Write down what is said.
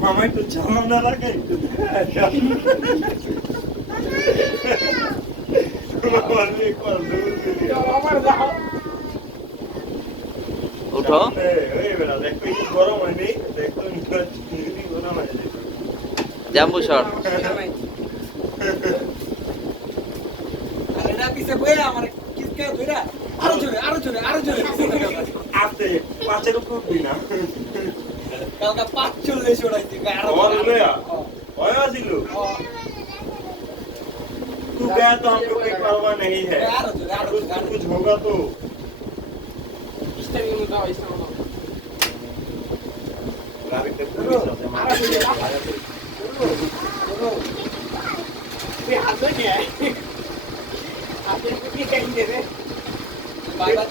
মামা একটু চালান না রাখে উঠো গরম হয়নি দেখো গরম হয়ে জাম্বু শট আসতে পাঁচের উপর উঠবি না কালকে 45 উড়াইছি और गया होया सिलू तू गया तो हमको कोई परवाह नहीं है कुछ होगा तो बाबा